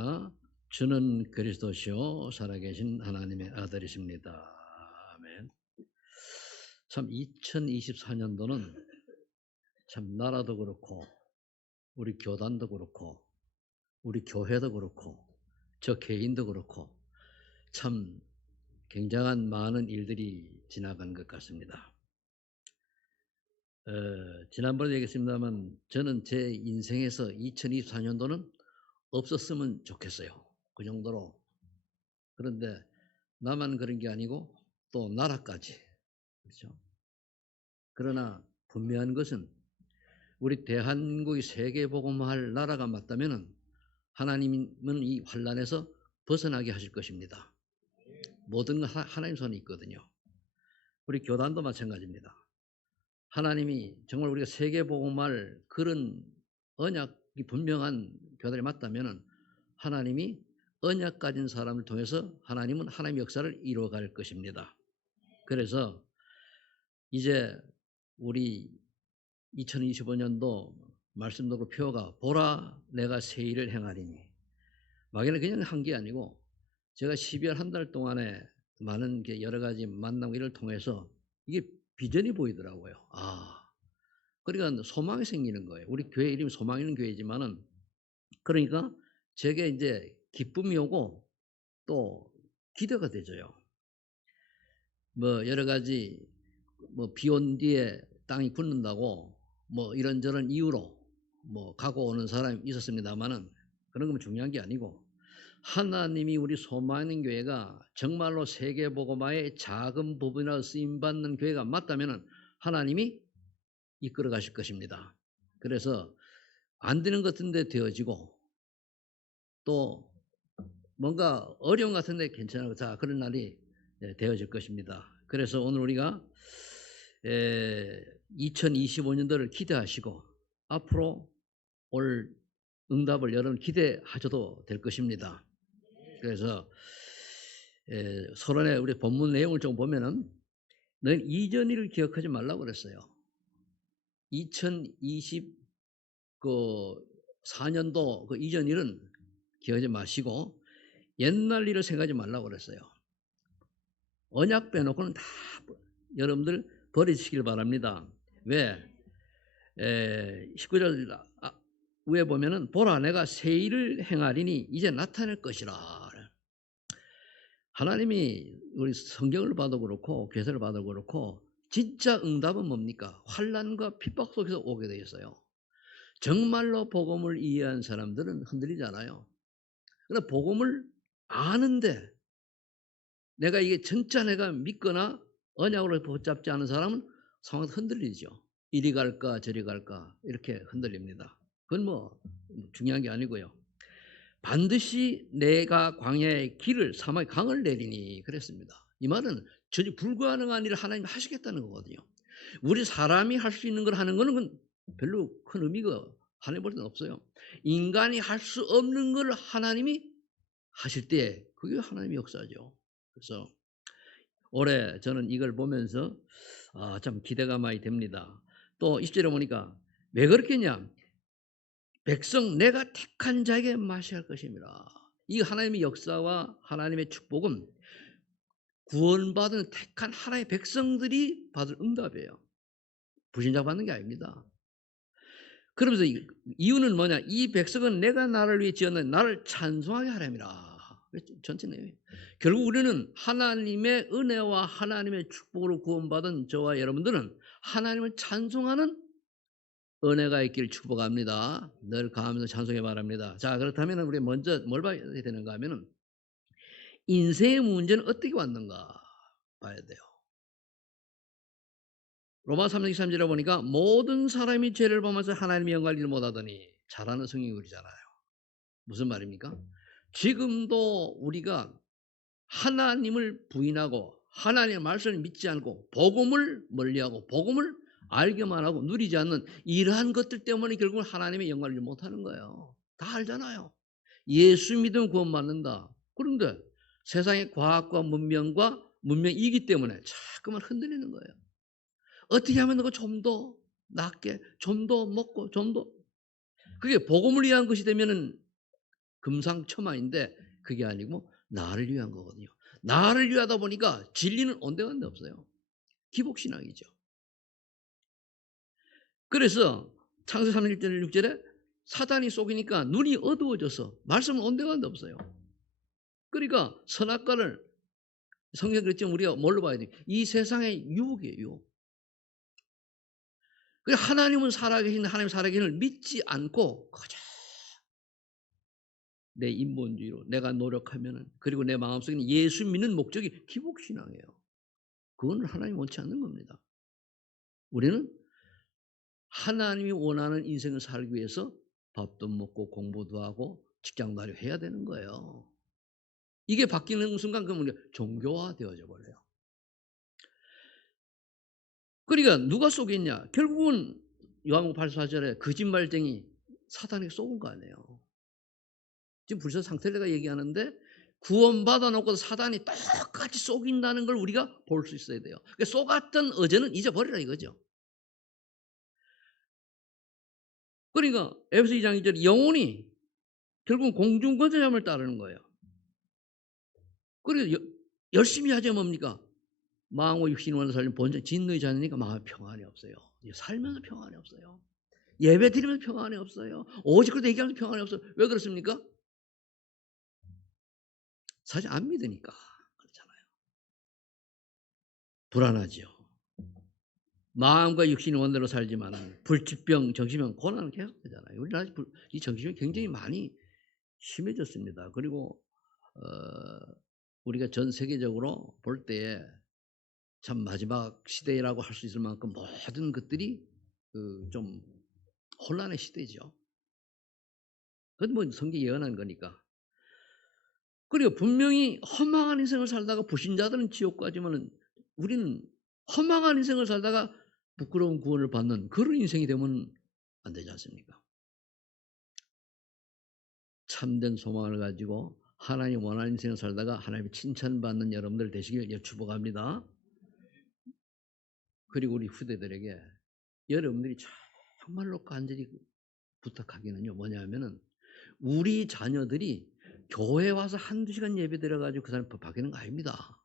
고백합니다. 주는 그리스도시요 살아계신 하나님의 아들이십니다. 아멘. 참 2024년도는 참 나라도 그렇고 우리 교단도 그렇고 우리 교회도 그렇고 저 개인도 그렇고 참 굉장한 많은 일들이 지나간 것 같습니다. 지난번에 얘기했습니다만 저는 제 인생에서 2024년도는 없었으면 좋겠어요. 그 정도로. 그런데 나만 그런 게 아니고 또 나라까지. 그렇죠? 그러나 분명한 것은 우리 대한민국이 세계복음화할 나라가 맞다면 하나님은 이 환란에서 벗어나게 하실 것입니다. 모든 건 하나님 손에 있거든요. 우리 교단도 마찬가지입니다. 하나님이 정말 우리가 세계복음화할 그런 언약이 분명한 교단이 맞다면 하나님이 언약 가진 사람을 통해서 하나님은 하나님의 역사를 이루어갈 것입니다. 그래서 이제 우리 2025년도 말씀대로 표가 보라 내가 새 일을 행하리니 막연히 그냥 한 게 아니고 제가 12월 한 달 동안에 많은 여러 가지 만남 일을 통해서 이게 비전이 보이더라고요. 그러니까 소망이 생기는 거예요. 우리 교회 이름이 소망 있는 교회지만은 그러니까 제게 이제 기쁨이 오고 또 기대가 되져요. 뭐 여러 가지 뭐 비 온 뒤에 땅이 굳는다고 뭐 이런저런 이유로 뭐 가고 오는 사람이 있었습니다만은 그런 건 중요한 게 아니고 하나님이 우리 소망있는 교회가 정말로 세계복음화의 작은 부분이라도 쓰임받는 교회가 맞다면 하나님이 이끌어 가실 것입니다. 그래서 안 되는 것 같은데 되어지고 또 뭔가 어려운 것 같은데 괜찮아요. 자, 그런 날이 되어질 것입니다. 그래서 오늘 우리가 2025년도를 기대하시고 앞으로 올 응답을 여러분 기대하셔도 될 것입니다. 그래서 서론에 우리 본문 내용을 좀 보면은 너는 이전 일을 기억하지 말라고 그랬어요. 2024년도 그 이전 일은 기억하지 마시고 옛날 일을 생각하지 말라고 그랬어요. 언약 빼놓고는 다 여러분들 버리시길 바랍니다. 왜? 19절 위에 보면은 보라 내가 새 일을 행하리니 이제 나타낼 것이라. 하나님이 우리 성경을 봐도 그렇고 교회를 봐도 그렇고 진짜 응답은 뭡니까? 환난과 핍박 속에서 오게 되어 있어요. 정말로 복음을 이해한 사람들은 흔들리잖아요. 그러나 복음을 아는데 내가 이게 진짜 내가 믿거나 언약으로 붙잡지 않은 사람은 상황에서 흔들리죠. 이리 갈까 저리 갈까 이렇게 흔들립니다. 그건 뭐 중요한 게 아니고요. 반드시 내가 광야의 길을 사막의 강을 내리니 그랬습니다. 이 말은 전혀 불가능한 일을 하나님이 하시겠다는 거거든요. 우리 사람이 할 수 있는 걸 하는 거는 별로 큰 의미가 하나님 볼 때는 없어요. 인간이 할 수 없는 걸 하나님이 하실 때 그게 하나님의 역사죠. 그래서 올해 저는 이걸 보면서 참 기대가 많이 됩니다. 또 20절에 보니까 왜 그렇겠냐? 백성 내가 택한 자에게 마셔야 할 것입니다. 이 하나님의 역사와 하나님의 축복은 구원받은 택한 하나님의 백성들이 받을 응답이에요. 불신자 받는 게 아닙니다. 그러면서 이유는 뭐냐? 이 백성은 내가 나를 위해 지었는 나를 찬송하게 하렵니다. 전체 내용이. 결국 우리는 하나님의 은혜와 하나님의 축복으로 구원받은 저와 여러분들은 하나님을 찬송하는 은혜가 있기를 축복합니다. 늘 감사하면서 찬송해 바랍니다. 자, 그렇다면 우리 먼저 뭘 봐야 되는가 하면은 인생의 문제는 어떻게 왔는가 봐야 돼요. 로마 3장 23절에 보니까 모든 사람이 죄를 범해서 하나님의 영광을 못하더니 잘하는 성경글이잖아요. 무슨 말입니까? 지금도 우리가 하나님을 부인하고 하나님의 말씀을 믿지 않고 복음을 멀리하고 복음을 알기만 하고 누리지 않는 이러한 것들 때문에 결국 하나님의 영광을 못하는 거예요. 다 알잖아요. 예수 믿으면 구원받는다. 그런데 세상의 과학과 문명이기 때문에 자꾸만 흔들리는 거예요. 어떻게 하면 너가 좀 더 낫게, 좀 더 먹고, 좀 더. 그게 복음을 위한 것이 되면은 금상첨화인데 그게 아니고 나를 위한 거거든요. 나를 위하다 보니까 진리는 온데간데 없어요. 기복신앙이죠. 그래서 창세기 3장 1절 6절에 사단이 속이니까 눈이 어두워져서 말씀은 온데간데 없어요. 그러니까 선악과를 성경 그랬지만 우리가 뭘로 봐야 돼? 이 세상의 유혹이에요. 유혹. 하나님은 살아계신 하나님 살아계신을 믿지 않고 그저 내 인본주의로 내가 노력하면은 그리고 내 마음속에는 예수 믿는 목적이 기복신앙이에요. 그건 하나님 원치 않는 겁니다. 우리는 하나님이 원하는 인생을 살기 위해서 밥도 먹고 공부도 하고 직장도 하려 해야 되는 거예요. 이게 바뀌는 순간 그러면 우리가 종교화 되어져 버려요. 그러니까 누가 속였냐? 결국은 요한복음 8장 4절에 거짓말쟁이 사단이 속은 거 아니에요. 지금 불사 상태가 얘기하는데 구원받아 놓고 사단이 똑같이 속인다는 걸 우리가 볼 수 있어야 돼요. 그러니까 속았던 어제는 잊어버리라 이거죠. 그러니까 에베소 2장 2절 영혼이 결국은 공중권세함을 따르는 거예요. 그래서 열심히 하지 뭡니까? 마음과 육신이 원하는 살림 본전 진노의 자녀니까 마음에 평안이 없어요. 살면서 평안이 없어요. 예배 드리면서 평안이 없어요. 오직 그렇게 얘기하면서 평안이 없어요. 왜 그렇습니까? 사실 안 믿으니까 그렇잖아요. 불안하죠. 마음과 육신이 원대로 살지만 불치병, 정신병, 고난은 계속되잖아요. 우리나라 이 정신병이 굉장히 많이 심해졌습니다. 그리고 우리가 전 세계적으로 볼 때에 참 마지막 시대라고 할 수 있을 만큼 모든 것들이 좀 혼란의 시대죠. 그건 뭐 성경이 예언한 거니까. 그리고 분명히 허망한 인생을 살다가 불신자들은 지옥 가지만은 우리는 허망한 인생을 살다가 부끄러운 구원을 받는 그런 인생이 되면 안 되지 않습니까? 참된 소망을 가지고 하나님 원하는 인생을 살다가 하나님의 칭찬받는 여러분들 되시길 축복합니다. 그리고 우리 후대들에게 여러분들이 정말로 간절히 부탁하기는요. 뭐냐면은 우리 자녀들이 교회 와서 한두 시간 예배 드려가지고 그 사람 바뀌는 거 아닙니다.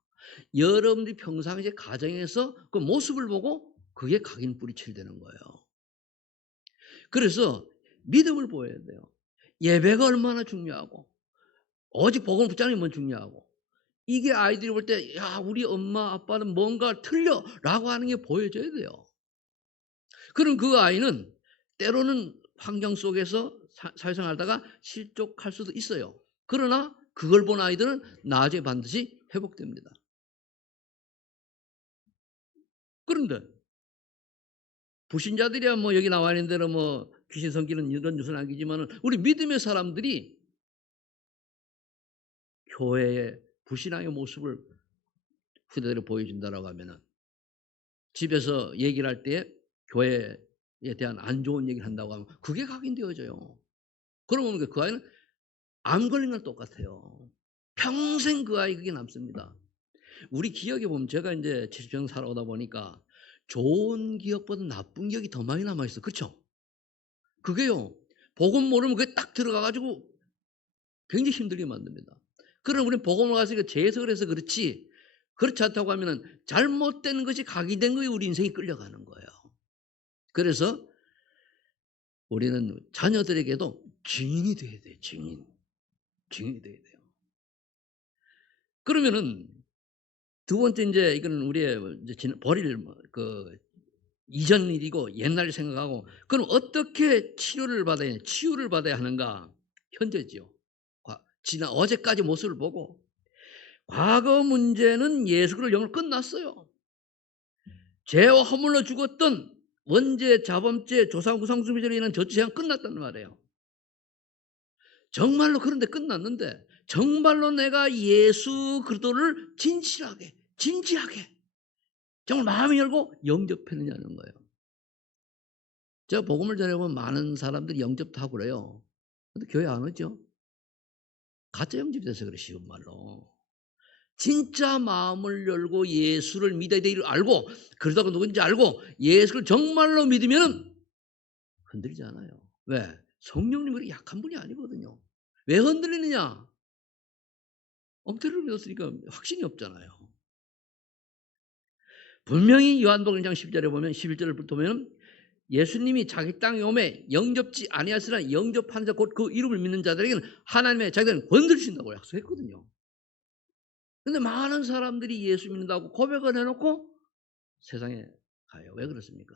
여러분들이 평상시에 가정에서 그 모습을 보고 그게 각인 뿌리칠 되는 거예요. 그래서 믿음을 보여야 돼요. 예배가 얼마나 중요하고 오직 복음을 붙잡는 건 중요하고 이게 아이들이 볼 때 야 우리 엄마 아빠는 뭔가 틀려라고 하는 게 보여져야 돼요. 그럼 그 아이는 때로는 환경 속에서 사회생활하다가 실족할 수도 있어요. 그러나 그걸 본 아이들은 나중에 반드시 회복됩니다. 그런데 불신자들이야 뭐 여기 나와 있는 대로 뭐 귀신 섬기는 이런 뉴스는 아니지만은 우리 믿음의 사람들이 교회의 불신앙의 모습을 후대들에 보여준다라고 하면은 집에서 얘기를 할 때 교회에 대한 안 좋은 얘기를 한다고 하면 그게 각인되어져요. 그러면 그 아이는 암 걸린 건 똑같아요. 평생 그 아이 그게 남습니다. 우리 기억에 보면 제가 이제 70년 살아오다 보니까 좋은 기억보다 나쁜 기억이 더 많이 남아있어. 그렇죠? 그게요. 복음 모르면 그게 딱 들어가가지고 굉장히 힘들게 만듭니다. 그럼 우리는 복음을 가서 재해석을 해서 그렇지 그렇지 않다고 하면은 잘못된 것이 각인된 거에 우리 인생이 끌려가는 거예요. 그래서 우리는 자녀들에게도 증인이 돼야 돼요. 증인이 돼야 돼요. 그러면은 두 번째 이제 이건 우리의 이제 버릴 그 이전 일이고 옛날 생각하고 그럼 어떻게 치료를 받아야 하는가? 현재지요. 지난 어제까지 모습을 보고 과거 문제는 예수 그리스도 영으로 끝났어요. 죄와 허물로 죽었던 원죄, 자범죄, 조상구상수미죄로 인한 저주재앙 끝났단 말이에요. 정말로 그런데 끝났는데 정말로 내가 예수 그리스도를 진지하게 정말 마음을 열고 영접했느냐는 거예요. 제가 복음을 전해보면 많은 사람들이 영접도 하고 그래요. 근데 교회 안 오죠? 가짜 영접이 돼서 그래 쉬운 말로. 진짜 마음을 열고 예수를 믿어야 될 줄 알고 그러다가 누군지 알고 예수를 정말로 믿으면 흔들리지 않아요. 왜? 성령님이 약한 분이 아니거든요. 왜 흔들리느냐? 엉터리로 믿었으니까 확신이 없잖아요. 분명히 요한복음 1장 10절에 보면 11절을 보면 예수님이 자기 땅에 오매 영접지 아니하시나 영접하는 자 곧 그 이름을 믿는 자들에게는 하나님의 자기들은 권세를 주신다고 약속했거든요. 근데 많은 사람들이 예수 믿는다고 고백을 해놓고 세상에 가요. 왜 그렇습니까?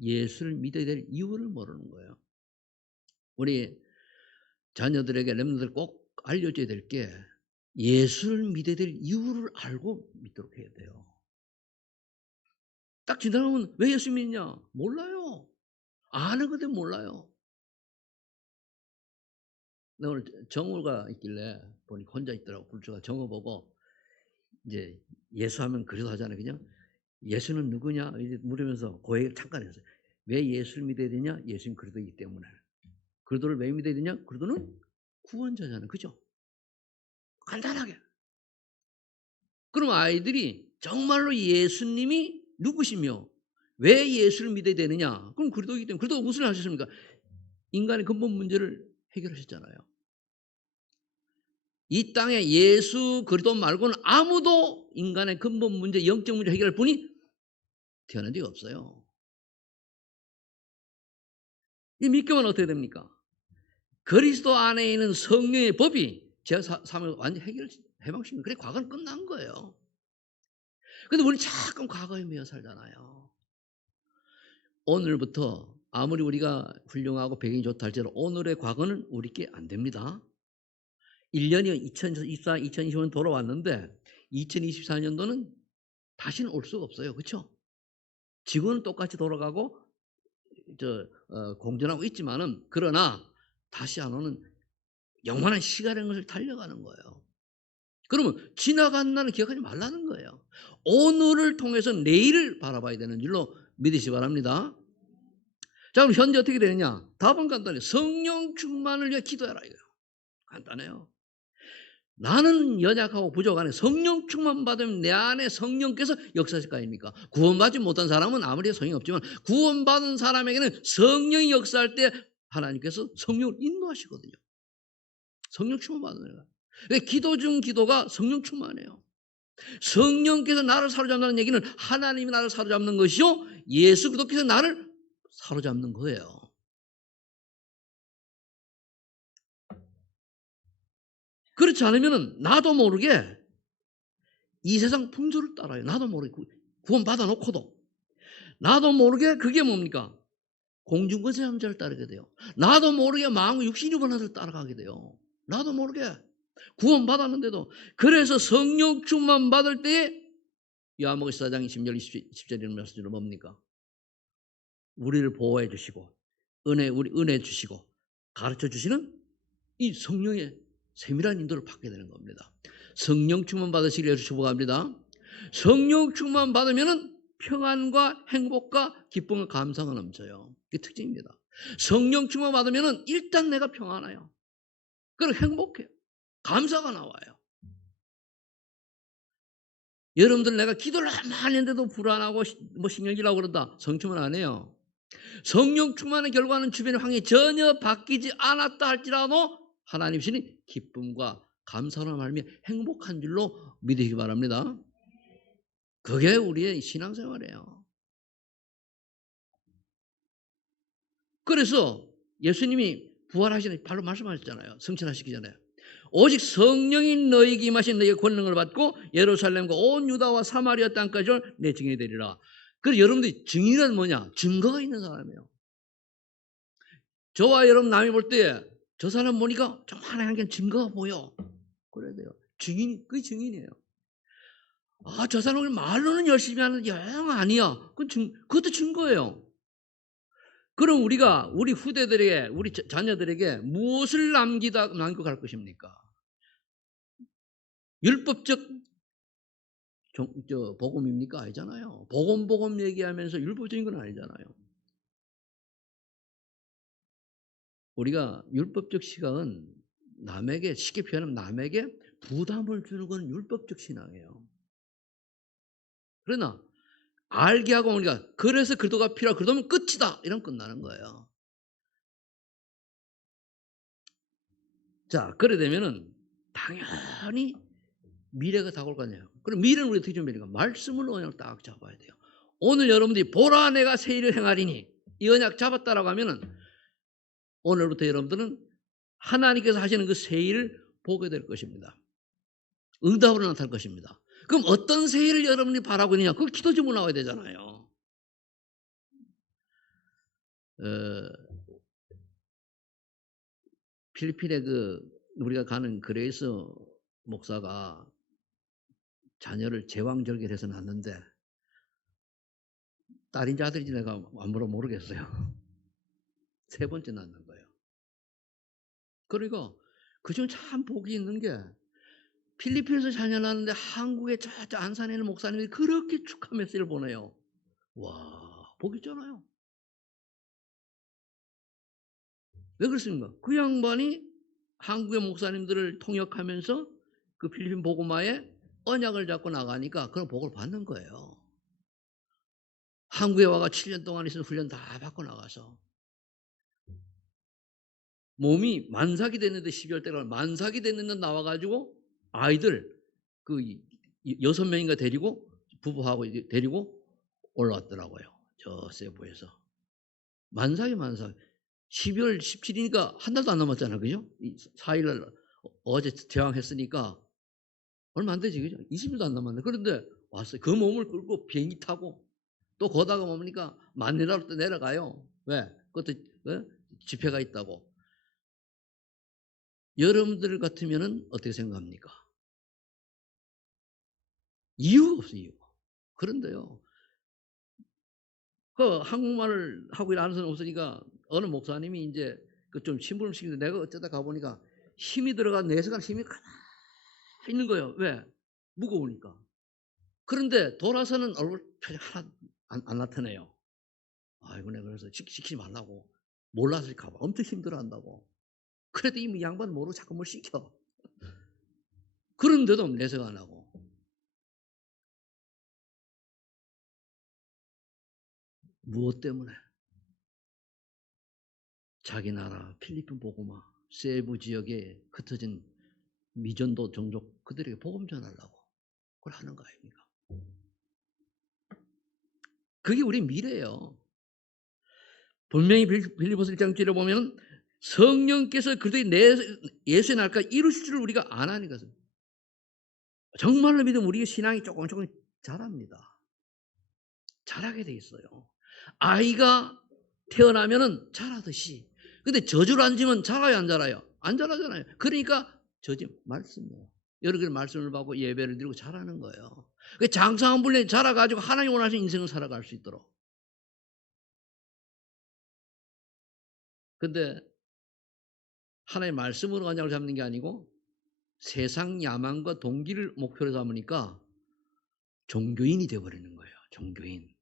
예수를 믿어야 될 이유를 모르는 거예요. 우리 자녀들에게 렘너들 꼭 알려줘야 될 게 예수를 믿어야 될 이유를 알고 믿도록 해야 돼요. 딱 지나가면 왜 예수 믿냐? 몰라요. 아는 건데 몰라요. 나 오늘 정우가 있길래 보니 혼자 있더라고. 불주가 정우 보고 이제 예수하면 그래도 하잖아요. 그냥 예수는 누구냐? 이제 물으면서 그 얘기를 잠깐 했어요. 왜 예수를 믿어야 되냐? 예수는 그리스도이기 때문에. 그리스도를 왜 믿어야 되냐? 그리스도는 구원자잖아요. 그죠? 간단하게. 그럼 아이들이 정말로 예수님이 누구시며 왜 예수를 믿어야 되느냐? 그럼 그리스도이기 때문에. 그리스도가 무슨 일 하셨습니까? 인간의 근본 문제를 해결하셨잖아요. 이 땅에 예수 그리스도 말고는 아무도 인간의 근본 문제, 영적 문제 해결할 분이 태어난 적이 없어요. 이 믿기만 어떻게 됩니까? 그리스도 안에 있는 성령의 법이 제가 삶을 완전 해방시키면 그래 과거는 끝난 거예요. 근데 우리 자꾸 과거에 매여 살잖아요. 오늘부터 아무리 우리가 훌륭하고 배경이 좋다 할지라도 오늘의 과거는 우리께 안 됩니다. 1년이 2024, 2025년 돌아왔는데 2024년도는 다시는 올 수가 없어요. 그렇죠? 지구는 똑같이 돌아가고 공전하고 있지만은 그러나 다시 안 오는 영원한 시간의 것을 달려가는 거예요. 그러면 지나간 날은 기억하지 말라는 거예요. 오늘을 통해서 내일을 바라봐야 되는 줄로 믿으시 바랍니다. 자, 그럼 현재 어떻게 되느냐? 답은 간단해요. 성령 충만을 위해 기도해라 이거예요. 간단해요. 나는 연약하고 부족하네. 성령 충만 받으면 내 안에 성령께서 역사하실 거 아닙니까? 구원받지 못한 사람은 아무리 소용이 없지만 구원받은 사람에게는 성령이 역사할 때 하나님께서 성령을 인도하시거든요. 성령 충만 받는 거예요. 기도 중 기도가 성령 충만이에요. 성령께서 나를 사로잡는 얘기는 하나님이 나를 사로잡는 것이요 예수 그리스도께서 나를 사로잡는 거예요. 그렇지 않으면 나도 모르게 이 세상 풍조를 따라요. 나도 모르게 구원 받아놓고도 나도 모르게 그게 뭡니까? 공중권세 함자를 따르게 돼요. 나도 모르게 마음과 육신이 원하는 따라가게 돼요. 나도 모르게 구원 받았는데도. 그래서 성령 충만 받을 때 요한복음 14장 10절 20절 이런 말씀은 뭡니까? 우리를 보호해 주시고 우리 은혜 주시고 가르쳐 주시는 이 성령의 세밀한 인도를 받게 되는 겁니다. 성령 충만 받으시기를 축복합니다. 성령 충만 받으면은 평안과 행복과 기쁨과 감사가 넘쳐요. 이게 특징입니다. 성령 충만 받으면은 일단 내가 평안해요. 그리고 행복해요. 감사가 나와요. 여러분들 내가 기도를 많이 했는데도 불안하고 뭐 신경질나고 그런다. 성령 충만 안 해요. 성령 충만의 결과는 주변의 환경이 전혀 바뀌지 않았다 할지라도 하나님 신이 기쁨과 감사로 말미암아 행복한 줄로 믿으시기 바랍니다. 그게 우리의 신앙생활이에요. 그래서 예수님이 부활하시는 바로 말씀하셨잖아요. 성천하시기 전에. 오직 성령이 너희에게 임하신 너희의 권능을 받고 예루살렘과 온 유다와 사마리아 땅까지 내 증인이 되리라. 그래서 여러분들이 증인은 뭐냐? 증거가 있는 사람이에요. 저와 여러분 남이 볼 때 저 사람 보니까 좀 하나님께 증거가 보여. 그래야 돼요. 증인이, 그게 증인이에요. 아, 저 사람은 말로는 열심히 하는데 영 아니야. 그것도 증거예요. 그럼 우리가 우리 후대들에게, 우리 자녀들에게 무엇을 남기고 갈 것입니까? 율법적 복음입니까? 아니잖아요. 복음 얘기하면서 율법적인 건 아니잖아요. 우리가 율법적 시각은 남에게, 쉽게 표현하면 남에게 부담을 주는 건 율법적 신앙이에요. 그러나 알게 하고 우리가 그래서 그리스도가 필요하고 그러면 끝이다 이러면 끝나는 거예요. 자, 그래 되면은 당연히 미래가 다가올 거 아니에요. 그럼 미래는 우리가 어떻게 준비하니까 말씀을 언약을 딱 잡아야 돼요. 오늘 여러분들이 보라 내가 새 일을 행하리니 이 언약 잡았다라고 하면은 오늘부터 여러분들은 하나님께서 하시는 그 새 일을 보게 될 것입니다. 응답으로 나타날 것입니다. 그럼 어떤 새 일을 여러분이 바라고 있느냐? 그걸 기도 제목 나와야 되잖아요. 필리핀에 우리가 가는 그레이스 목사가 자녀를 제왕절개를 해서 낳는데 딸인지 아들인지 내가 아무런 모르겠어요. 3번째 낳는 거예요. 그리고 그중 참 복이 있는 게 필리핀에서 자녀 낳는데 한국의 저 안산에 있는 목사님이 그렇게 축하 메시지를 보내요. 와, 복 있잖아요. 왜 그렇습니까? 그 양반이 한국의 목사님들을 통역하면서 그 필리핀 복음화에 언약을 잡고 나가니까 그런 복을 받는 거예요. 한국에 와가 7년 동안 있어서 훈련 다 받고 나가서 몸이 만삭이 됐는데 12월 때가 만삭이 됐는데 나와가지고 아이들 그 6명인가 데리고 부부하고 데리고 올라왔더라고요. 저 세부에서. 만삭이 만삭. 12월 17일이니까 한 달도 안 남았잖아요. 그죠? 4일날 어제 제왕했으니까 얼마 안 되지. 그죠? 20일도 안 남았네. 그런데 왔어요. 그 몸을 끌고 비행기 타고 또 거다가 뭡니까? 마닐라로 또 내려가요. 왜? 그것도 집회가 있다고. 여러분들 같으면은 어떻게 생각합니까? 이유가 없어요. 이유가. 그런데요. 그 한국말을 하고 아는 사람 없으니까 어느 목사님이 이제 그 좀 심부름 시키는데 내가 어쩌다 가보니까 힘이 들어간 내세관 힘이 가만히 있는 거예요. 왜? 무거우니까. 그런데 돌아서는 얼굴 표정 하나 안 나타내요. 아이고 내가 그래서 시키지 말라고. 몰라서 가봐. 엄청 힘들어 한다고. 그래도 이 양반 모르고 자꾸 뭘 시켜. 그런데도 내세가 안 하고. 무엇 때문에? 자기 나라 필리핀 복음화 세부 지역에 흩어진 미전도 종족 그들에게 복음 전하려고 그걸 하는 거 아닙니까? 그게 우리 미래예요. 분명히 빌립보서 1장 7에 보면 성령께서 그들이 예수의 날까지 이루실 줄 우리가 안 하니까 정말로 믿으면 우리의 신앙이 조금 자랍니다. 자라게 돼 있어요. 아이가 태어나면은 자라듯이. 근데 저주를 안 지면 자라요, 안 자라요? 안 자라잖아요. 그러니까 저지 말씀이에요. 여러분의 말씀을 받고 예배를 드리고 자라는 거예요. 장성한 분이 자라가지고 하나님 원하시는 인생을 살아갈 수 있도록. 근데 하나님의 말씀으로 언약을 잡는 게 아니고 세상 야망과 동기를 목표로 삼으니까 종교인이 되어버리는 거예요. 종교인.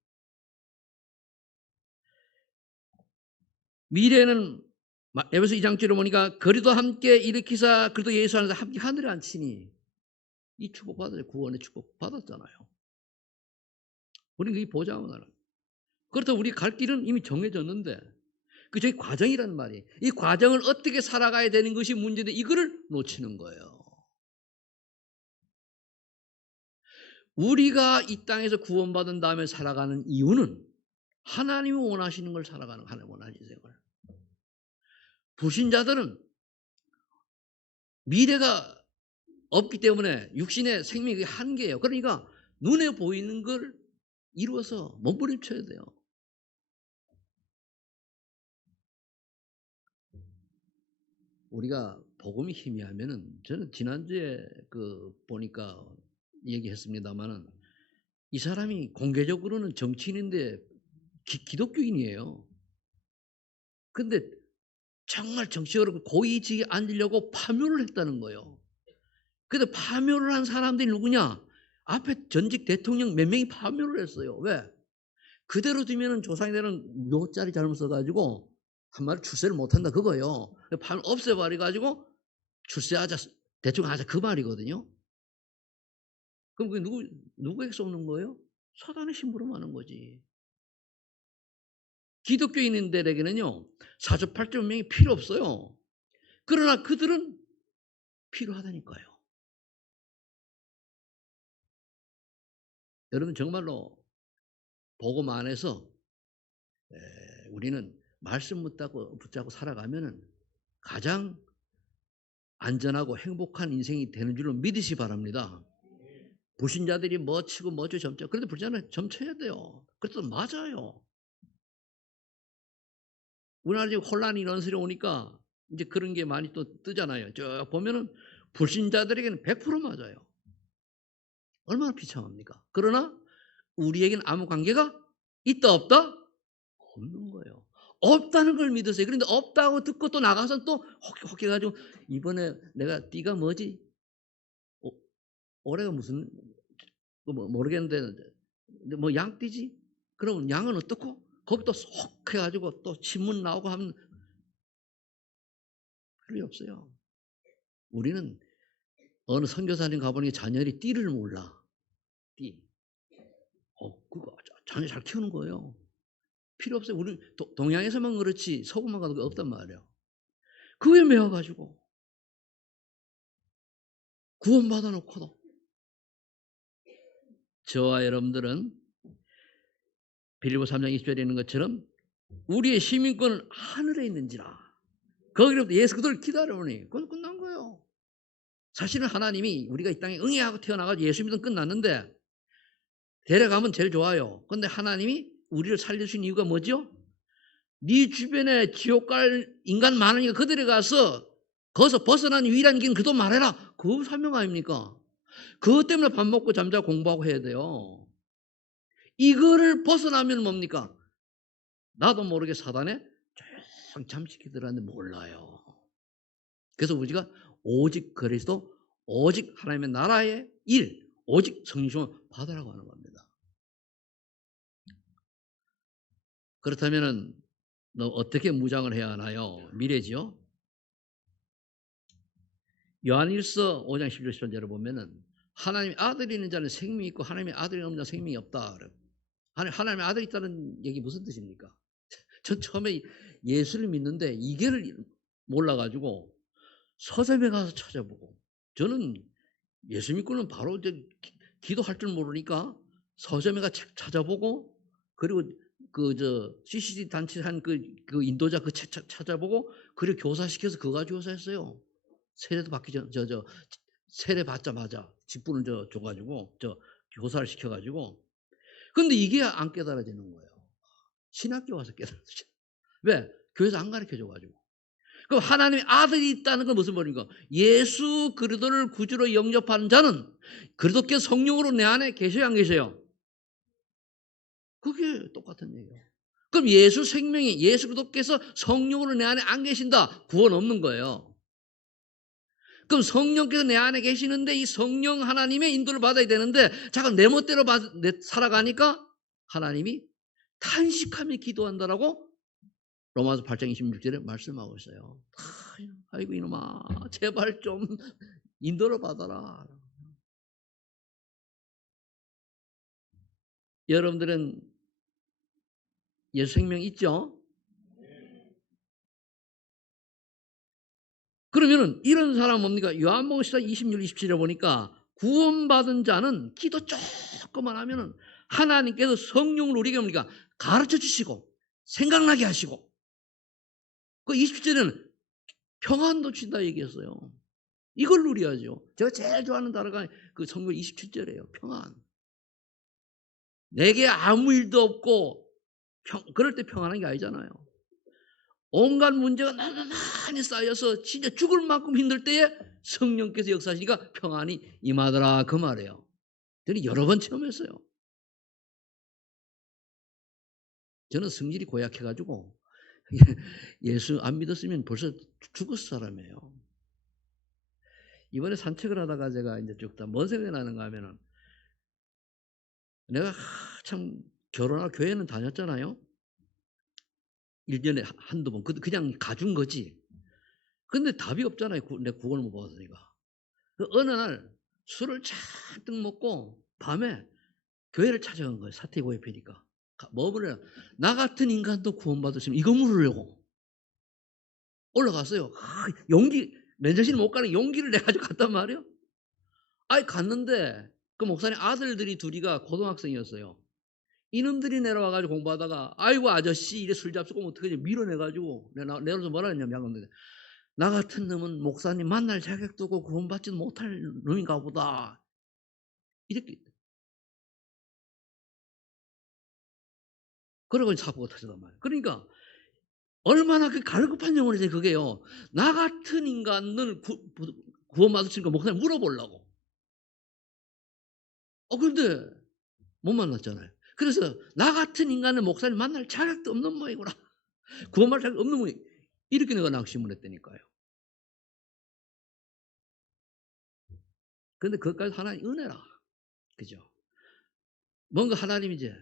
미래는 에베소 2장 7을 보니까 그리도 함께 일으키사 그리도 예수 안에서 함께 하늘에 앉히니 이 축복 받았어요. 구원의 축복 받았잖아요. 우리는 이 보장을 하는. 그렇다고 우리 갈 길은 이미 정해졌는데 그 저희 과정이라는 말이에요. 이 과정을 어떻게 살아가야 되는 것이 문제인데 이거를 놓치는 거예요. 우리가 이 땅에서 구원받은 다음에 살아가는 이유는 하나님이 원하시는 걸 살아가는 하나님 원하시는 인생을. 불신자들은 미래가 없기 때문에 육신의 생명이 한계예요. 그러니까 눈에 보이는 걸 이루어서 몸부림쳐야 돼요. 우리가 복음이 희미하면은 저는 지난주에 보니까 얘기했습니다만은 이 사람이 공개적으로는 정치인인데 기독교인이에요. 근데 정말 정치적으로 고위직에 앉으려고 파묘를 했다는 거예요. 근데 파묘를 한 사람들이 누구냐? 앞에 전직 대통령 몇 명이 파묘를 했어요. 왜? 그대로 두면은 조상이들은 묘자리 잘못 써가지고 한 마리 출세를 못한다 그거예요. 파묘 없애버려가지고 출세하자 대충 하자 그 말이거든요. 그럼 그게 누구에게 쏘는 거예요? 사단의 심부름하는 거지. 기독교인들에게는요 사주팔자 명이 필요 없어요. 그러나 그들은 필요하다니까요. 여러분 정말로 복음 안에서 우리는 말씀 붙잡고 살아가면은 가장 안전하고 행복한 인생이 되는 줄로 믿으시 바랍니다. 불신자들이 뭐 치고 뭐죠 점쳐. 그런데 불신자는 점쳐야 돼요. 그래도 맞아요. 우리나라 지금 혼란이 이런 소리 오니까 이제 그런 게 많이 또 뜨잖아요. 쭉 보면은 불신자들에게는 100% 맞아요. 얼마나 비참합니까? 그러나 우리에게는 아무 관계가 있다 없다? 없는 거예요. 없다는 걸 믿으세요. 그런데 없다고 듣고 또 나가서 또 혹해가지고 이번에 내가 띠가 뭐지? 올해가 무슨 모르겠는데 뭐 양띠지? 그러면 양은 어떻고? 거기 또 속 해가지고 또 신문 나오고 하면 필요 없어요. 우리는 어느 선교사님 가보니 자녀들이 띠를 몰라. 띠. 그거 자녀 잘 키우는 거예요. 필요 없어요. 우리 동양에서만 그렇지 서구만 가도 없단 말이에요. 그게 매워가지고 구원받아 놓고도 저와 여러분들은 빌립보 3장 20절에 있는 것처럼 우리의 시민권은 하늘에 있는지라. 거기로부터 예수 그리스도를 기다려오니 그건 끝난 거예요. 사실은 하나님이 우리가 이 땅에 응애하고 태어나가지고 예수 믿으면 끝났는데 데려가면 제일 좋아요. 그런데 하나님이 우리를 살려주신 이유가 뭐죠? 네 주변에 지옥 갈 인간 많으니까 그들에 가서 거기서 벗어난 유일한 길은 그도 말해라. 그 설명 아닙니까? 그것 때문에 밥 먹고 잠자고 공부하고 해야 돼요. 이거를 벗어나면 뭡니까? 나도 모르게 사단에 쫙 잠식히들었는데 몰라요. 그래서 우리가 오직 그리스도, 오직 하나님의 나라의 일, 오직 성령을 받으라고 하는 겁니다. 그렇다면 너 어떻게 무장을 해야 하나요? 미래지요. 요한일서 5장 11절 17절을 보면은 하나님의 아들이 있는 자는 생명이 있고 하나님의 아들이 없는 자는 생명이 없다. 하나님의 아들이 있다는 얘기 무슨 뜻입니까? 전 처음에 예수를 믿는데 이게를 몰라가지고 서점에 가서 찾아보고 저는 예수 믿고는 바로 이제 기도할 줄 모르니까 서점에 가서 책 찾아보고 그리고 CCD 단체한 그 인도자 그 책 찾아보고 그리고 교사시켜서 그거 가지고 교사했어요. 세례도 받기 전 세례 받자마자 직분을 줘가지고 교사를 시켜가지고 근데 이게 안 깨달아지는 거예요. 신학교 와서 깨달아지죠. 왜? 교회에서 안 가르쳐줘가지고. 그럼 하나님의 아들이 있다는 건 무슨 말입니까? 예수 그리스도를 구주로 영접하는 자는 그리스도께서 성령으로 내 안에 계셔요, 안 계셔요? 그게 똑같은 얘기예요. 그럼 예수 생명이 예수 그리스도께서 성령으로 내 안에 안 계신다. 구원 없는 거예요. 그럼 성령께서 내 안에 계시는데 이 성령 하나님의 인도를 받아야 되는데 잠깐 내 멋대로 살아가니까 하나님이 탄식하며 기도한다라고 로마서 8장 26절에 말씀하고 있어요. 아이고 이놈아 제발 좀 인도를 받아라. 여러분들은 예수 생명 있죠? 그러면은 이런 사람 뭡니까? 요한복음 14장 26, 27에 보니까 구원받은 자는 기도 조금만 하면은 하나님께서 성령을 우리에게 뭡니까? 가르쳐 주시고 생각나게 하시고 그 27절에는 평안도 주신다 얘기했어요. 이걸 누려야죠. 제가 제일 좋아하는 단어가 그 성경 27절이에요. 평안. 내게 아무 일도 없고 그럴 때 평안한 게 아니잖아요. 온갖 문제가 너무 많이 쌓여서 진짜 죽을 만큼 힘들 때에 성령께서 역사하시니까 평안이 임하더라 그 말이에요. 저는 여러 번 체험했어요. 저는 성질이 고약해가지고 예수 안 믿었으면 벌써 죽었을 사람이에요. 이번에 산책을 하다가 제가 이제 쭉 다 뭔 생각이 나는가 하면은 내가 참 결혼하고 교회는 다녔잖아요. 1년에 한두 번. 그냥 가준 거지. 근데 답이 없잖아요. 내 구원을 못 받았으니까. 어느 날 술을 잔뜩 먹고 밤에 교회를 찾아간 거예요. 사태고에 피니까. 뭐 물어요? 나 같은 인간도 구원받으시면 이거 물으려고. 올라갔어요. 맨정신에 못 가는 용기를 내 가지고 갔단 말이에요. 아이 갔는데 그 목사님 아들들이 둘이가 고등학생이었어요. 이놈들이 내려와 가지고 공부하다가 "아이고 아저씨 이래 술 잡수고 어떡하지?" 밀어내 가지고 내려서 뭐라 했냐면 양반들이 "나 같은 놈은 목사님 만날 자격도 없고 구원받지도 못할 놈인가 보다." 이렇게 그러고 사고가 터지단 말이에요. 그러니까 얼마나 그 갈급한 영혼이세요 그게요. 나 같은 인간을 구원받으시니까 목사님 물어보려고. 그런데 못 만났잖아요. 그래서 나 같은 인간은 목사님 만날 자격도 없는 모양이구나. 구원받을 자격 없는 모양. 이렇게 내가 낙심을 했다니까요. 근데 그것까지 하나님 은혜라. 그죠? 뭔가 하나님이 이제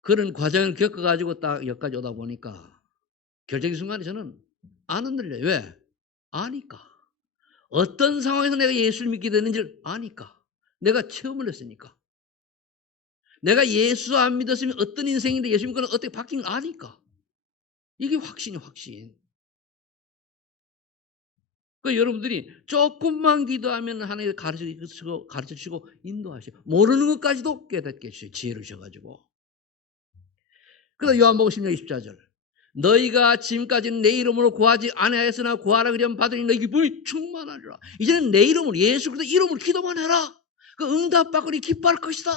그런 과정을 겪어 가지고 딱 여기까지 오다 보니까 결정의 순간에 저는 안 흔들려요. 왜? 아니까. 어떤 상황에서 내가 예수를 믿게 되는지를 아니까. 내가 체험을 했으니까. 내가 예수 안 믿었으면 어떤 인생인데 예수 믿고는 어떻게 바뀐 걸 아니까. 이게 확신이 확신. 여러분들이 조금만 기도하면 하나님이 가르쳐 주시고 인도하시고 모르는 것까지도 깨닫게 해주세요. 지혜를 주셔가지고. 그래서 요한복음 10장 24절 너희가 지금까지는 내 이름으로 구하지 아니하였으나 구하라 그러면 받으니 너희 기쁨이 충만하리라. 이제는 내 이름으로 예수 그리스도 이름으로 기도만 해라. 그 응답받으니 기뻐할 것이다.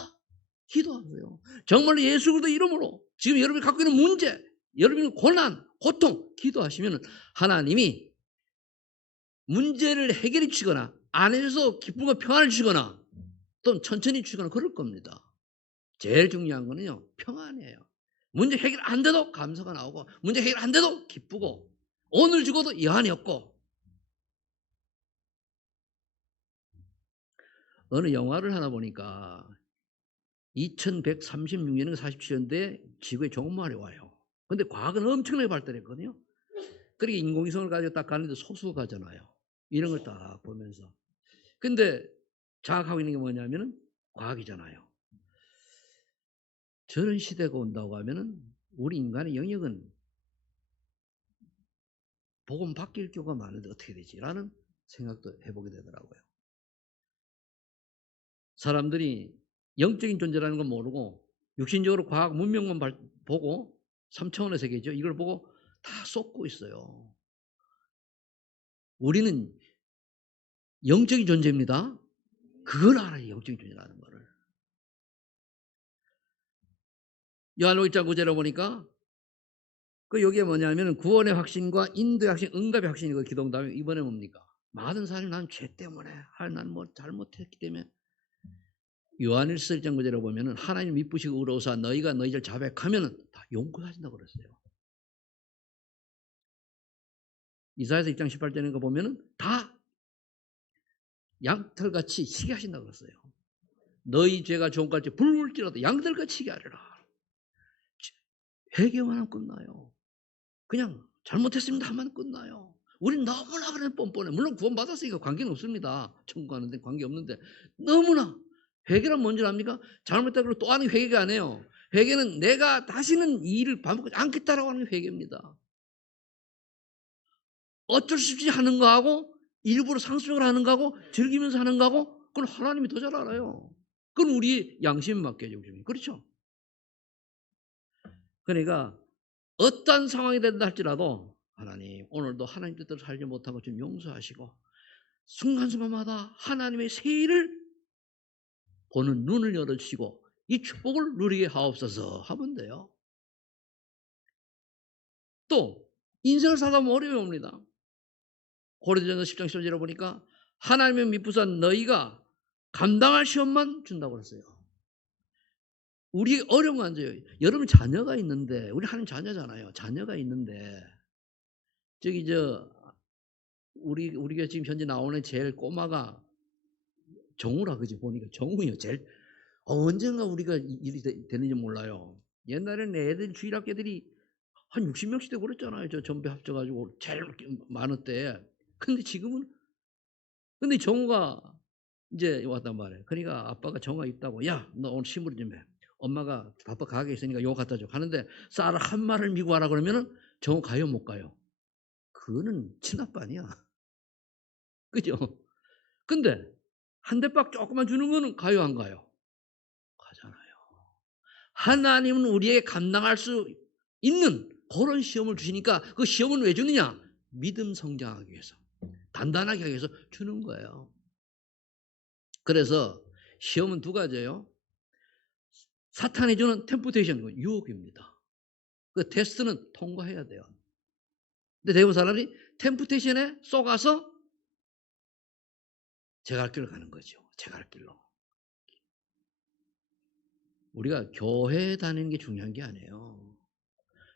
기도하고요. 정말로 예수 그리스도 이름으로 지금 여러분이 갖고 있는 문제, 여러분의 고난, 고통 기도하시면 하나님이 문제를 해결해 주시거나 안에서 기쁨과 평안을 주시거나 또는 천천히 주시거나 그럴 겁니다. 제일 중요한 거는요. 평안이에요. 문제 해결 안 돼도 감사가 나오고 문제 해결 안 돼도 기쁘고 오늘 죽어도 여한이 없고 어느 영화를 하나 보니까 2136년 47년대 지구에 좋은 말이 와요. 근데 과학은 엄청나게 발달했거든요. 그러니까 인공위성을 가지고 딱 가는데 소수가 가잖아요. 이런 걸 딱 보면서. 근데 자각하고 있는 게 뭐냐면은 과학이잖아요. 저런 시대가 온다고 하면은 우리 인간의 영역은 복음 바뀔 경우가 많은데 어떻게 되지라는 생각도 해보게 되더라고요. 사람들이 영적인 존재라는 걸 모르고 육신적으로 과학 문명만 보고 3차원의 세계죠. 이걸 보고 다 쏟고 있어요. 우리는 영적인 존재입니다. 그걸 알아요. 영적인 존재라는 거를. 요한복음 1장 9절에 보니까 여기에 뭐냐면 구원의 확신과 인도의 확신, 응답의 확신이 기도응답이 이번에 뭡니까? 많은 사람이 난 죄 때문에 난 뭐 잘못했기 때문에 요한일서 1장 9절에 보면은 하나님 미쁘시고 의로우사 너희가 너희를 자백하면은 다 용서하신다고 그랬어요. 이사야서 1장 18절에 거 보면은 다 양털같이 희게 하신다고 그랬어요. 너희 죄가 종같이 붉을지라도 양털같이 희게 하리라. 회개만 하면 끝나요. 그냥 잘못했습니다 하면 끝나요. 우린 너무나 그래 뻔뻔해. 물론 구원받았으니까 관계는 없습니다. 천국 가는데 관계없는데 너무나 회개란 뭔지 압니까? 잘못했다 그러고 또 하는 회개가 아니에요. 회개는 내가 다시는 이 일을 반복하지 않겠다라고 하는 게 회개입니다. 어쩔 수 없이 하는 거하고 일부러 상습적으로 하는 거하고 즐기면서 하는 거하고 그건 하나님이 더 잘 알아요. 그건 우리 양심에 맡겨야죠. 그렇죠? 그러니까 어떤 상황이 된다 할지라도 하나님 오늘도 하나님 뜻대로 살지 못하고 좀 용서하시고 순간순간마다 하나님의 새 일을 보는 눈을 열어주시고 이 축복을 누리게 하옵소서 하면 돼요. 또 인생을 살다 보면 어려움이 옵니다. 고린도전서 10장 10절에 보니까 하나님의 미쁘사 너희가 감당할 시험만 준다고 그랬어요. 우리 어려운 거 앉아요. 여러분 자녀가 있는데 우리 하나님 자녀잖아요. 자녀가 있는데 저기 우리가 지금 현재 나오는 제일 꼬마가 정우라 그지 보니까 정우요 제일 언젠가 우리가 일이 되는지 몰라요. 옛날에는 애들 주일학교 애들이 한 60명씩 되고 그랬잖아요. 저 전부 합쳐가지고 제일 많을 때. 근데 정우가 이제 왔단 말이에요. 그러니까 아빠가 정우가 있다고 야 너 오늘 시무리 좀 해. 엄마가 바빠 가게 있으니까 요거 갖다 줘. 하는데 쌀을 한 마리를 미고 와라 그러면은 정우 가요 못 가요? 그거는 친아빠 아니야. 그죠? 근데 한 대박 조금만 주는 거는 가요, 안 가요? 가잖아요. 하나님은 우리에게 감당할 수 있는 그런 시험을 주시니까 그 시험은 왜 주느냐? 믿음 성장하기 위해서, 단단하게 하기 위해서 주는 거예요. 그래서 시험은 두 가지예요. 사탄이 주는 템프테이션, 유혹입니다. 그 테스트는 통과해야 돼요. 근데 대부분 사람이 템프테이션에 쏘가서 제 갈 길로 가는 거죠. 제 갈 길로. 우리가 교회 다니는 게 중요한 게 아니에요.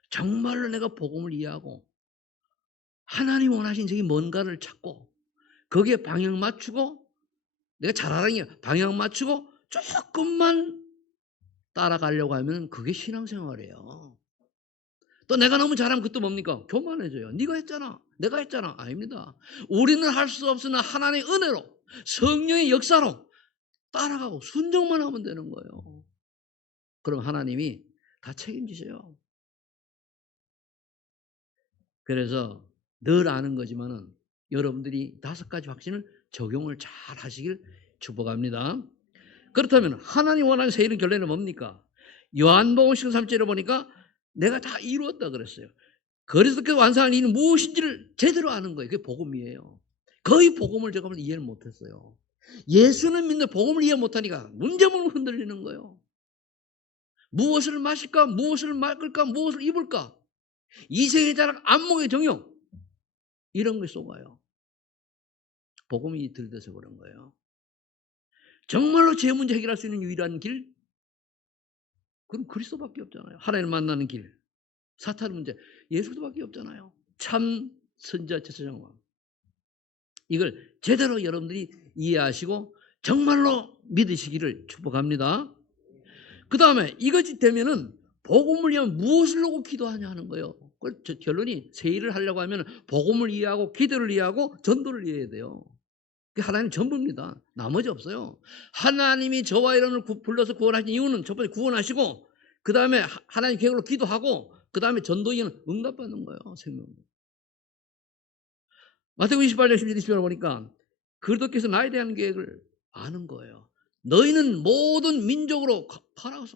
정말로 내가 복음을 이해하고 하나님 원하신 적이 뭔가를 찾고 거기에 방향 맞추고 내가 잘하는 게 방향 맞추고 조금만 따라가려고 하면 그게 신앙생활이에요. 또 내가 너무 잘하면 그것도 뭡니까? 교만해져요. 네가 했잖아. 내가 했잖아. 아닙니다. 우리는 할 수 없으나 하나님의 은혜로 성령의 역사로 따라가고 순종만 하면 되는 거예요. 그럼 하나님이 다 책임지셔요. 그래서 늘 아는 거지만은 여러분들이 5가지 확신을 적용을 잘 하시길 축복합니다. 그렇다면 하나님 원하는 새 일은 결론은 뭡니까? 요한복음 13절에 보니까 내가 다 이루었다 그랬어요. 그리스도께서 완성한 일은 무엇인지를 제대로 아는 거예요. 그게 복음이에요. 거의 복음을 제가 이해를 못했어요. 예수는 믿는데 복음을 이해 못하니까 문제만 흔들리는 거예요. 무엇을 마실까? 무엇을 먹을까? 무엇을 입을까? 이생의 자랑, 안목의 정욕 이런 게 쏘가요. 복음이 들려서 그런 거예요. 정말로 제 문제 해결할 수 있는 유일한 길? 그럼 그리스도밖에 없잖아요. 하나님을 만나는 길. 사탄 문제 예수도밖에 없잖아요. 참 선지자 제사장왕. 이걸 제대로 여러분들이 이해하시고 정말로 믿으시기를 축복합니다. 그 다음에 이것이 되면은 복음을 위하면 무엇을 놓고 기도하냐 하는 거예요. 결론이 새 일을 하려고 하면 복음을 이해하고 기도를 이해하고 전도를 이해해야 돼요. 그게 하나님 전부입니다. 나머지 없어요. 하나님이 저와 여러분을 불러서 구원하신 이유는 첫 번째 구원하시고 그 다음에 하나님 계획으로 기도하고 그 다음에 전도에는 응답받는 거예요. 생명. 마태복음 28장 17, 20절을 보니까 그리스도께서 나에 대한 계획을 아는 거예요. 너희는 모든 민족으로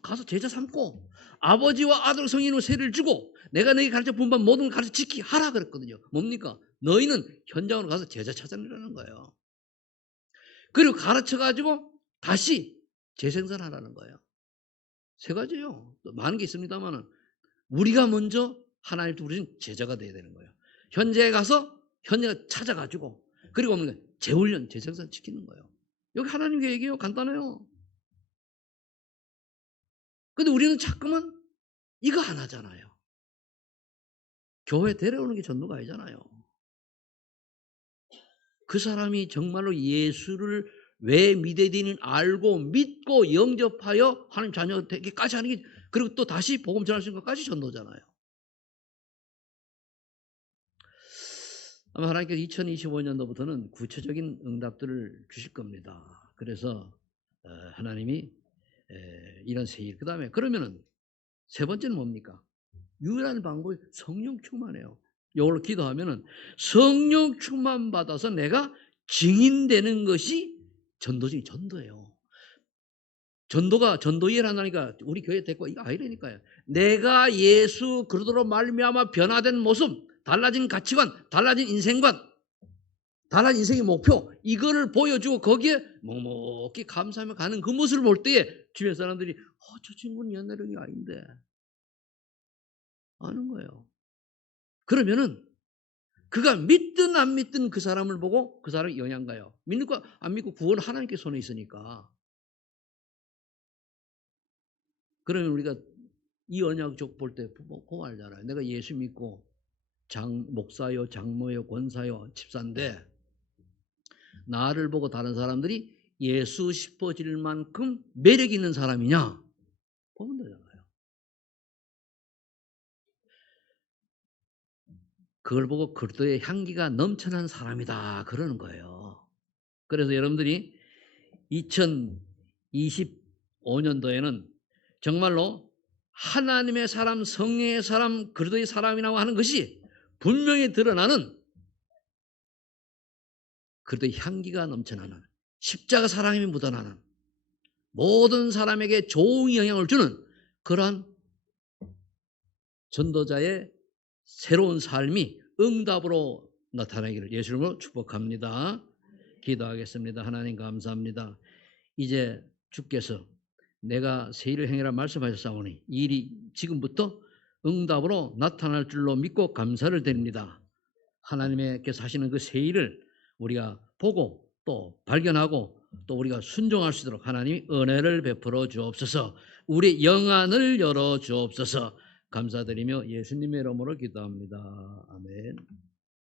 가서 제자 삼고 아버지와 아들 성인으로 세를 주고 내가 너희 가르쳐 분반 모든 걸 가르쳐 지키 하라 그랬거든요. 뭡니까? 너희는 현장으로 가서 제자 찾아내라는 거예요. 그리고 가르쳐가지고 다시 재생산하라는 거예요. 세 가지예요. 많은 게 있습니다만 우리가 먼저 하나님 부르신 제자가 돼야 되는 거예요. 현재에 가서 현재가 찾아가지고 그리고 재훈련, 재생산 시키는 거예요. 여기 하나님 계획이에요. 간단해요. 근데 우리는 자꾸만 이거 안 하잖아요. 교회 데려오는 게 전도가 아니잖아요. 그 사람이 정말로 예수를 왜 믿어야 되는 알고 믿고 영접하여 하나님 자녀가 되기까지 하는 게 그리고 또 다시 복음 전할 수 있는 것까지 전도잖아요. 아마 하나님께서 2025년도부터는 구체적인 응답들을 주실 겁니다. 그래서 하나님이 이런 세일. 그 다음에 그러면은 세 번째는 뭡니까? 유일한 방법이 성령 충만해요. 이걸로 기도하면은 성령 충만 받아서 내가 증인되는 것이 전도예요. 전도가 전도 일을 한다니까 우리 교회 됐고 이거 아니라니까요. 내가 예수 그리스도로 말미암아 변화된 모습, 달라진 가치관, 달라진 인생관, 달라진 인생의 목표 이거를 보여주고 거기에 묵묵히 감사하며 가는 그 모습을 볼 때에 주변 사람들이 저 친구는 옛날형이 아닌데 아는 거예요. 그러면은 그가 믿든 안 믿든 그 사람을 보고 그 사람이 영향 가요. 믿고 안 믿고 구원은 하나님께 손에 있으니까. 그러면 우리가 이 언약적 볼 때 보고 알잖아요. 내가 예수 믿고 목사요, 장모요, 권사요, 집사인데 나를 보고 다른 사람들이 예수 싶어질 만큼 매력 있는 사람이냐? 보면 되잖아요. 그걸 보고 그리스도의 향기가 넘쳐난 사람이다 그러는 거예요. 그래서 여러분들이 2025년도에는 정말로 하나님의 사람, 성령의 사람, 그리스도의 사람이라고 하는 것이 분명히 드러나는 그래도 향기가 넘쳐나는 십자가 사랑이 묻어나는 모든 사람에게 좋은 영향을 주는 그러한 전도자의 새로운 삶이 응답으로 나타나기를 예수 이름으로 축복합니다. 기도하겠습니다. 하나님 감사합니다. 이제 주께서 내가 새 일을 행하라 말씀하셨사오니 이 일이 지금부터 응답으로 나타날 줄로 믿고 감사를 드립니다. 하나님께서 하시는 그 새 일을 우리가 보고 또 발견하고 또 우리가 순종할 수 있도록 하나님이 은혜를 베풀어 주옵소서. 우리 영안을 열어 주옵소서. 감사드리며 예수님의 이름으로 기도합니다. 아멘.